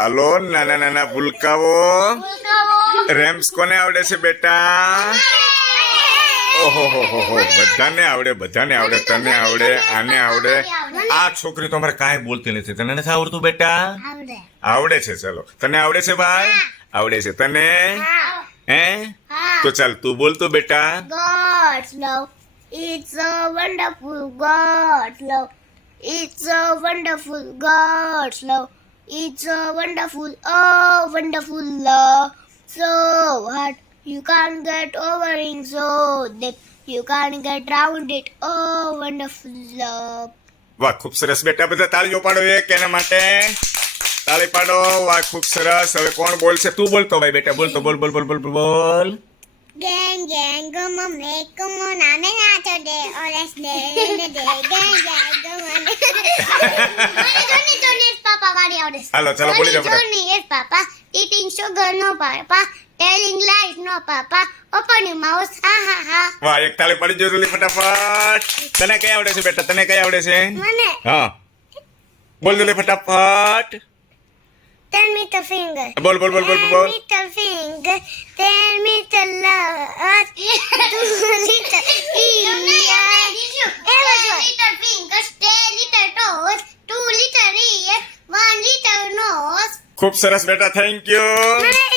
હાલો નાના નાના ભૂલકાઓ. રેમ્સ કોને આવડે છે બેટા? ઓહો હો હો હો બધાને આવડે બધાને આવડે તને આવડે આને આવડે. આ છોકરી તો અમારે કાંઈ બોલતી નથી. તને નથી આવડતું બેટા? આવડે. છે ચલો. તને આવડે છે ભાઈ? આવડે છે. તને? હે. તો ચાલ તું બોલ તો બેટા. God love it's a wonderful God love it's a wonderful God love. It's a wonderful, oh wonderful love. So hard you can't get over it so deep. You can't get round it. Oh wonderful love. વાહ ખૂબ સરસ બેટા બધા તાળીઓ પાડો એક એના માટે તાળી પાડો વાહ ખૂબ સરસ હવે કોણ બોલશે તું બોલતો ભાઈ બેટા બોલતો બોલ બોલ બોલ બોલ બોલ બોલ Gang gang come on make come on I'm an auto day or let's છે. હાલો ચાલો બોલી Johnny is Papa eating sugar no Papa telling lies no Papa open your mouth ha ha ha વાહ એક તાળી પાડી જો જલ્દી ફટાફટ તને કઈ આવડે છે બેટા તને કઈ આવડે છે મને હા બોલ જલ્દી ફટાફટ tell me the finger બોલ બોલ બોલ બોલ Tell me the finger tell me the love ખૂબ સરસ બેટા થેન્ક યુ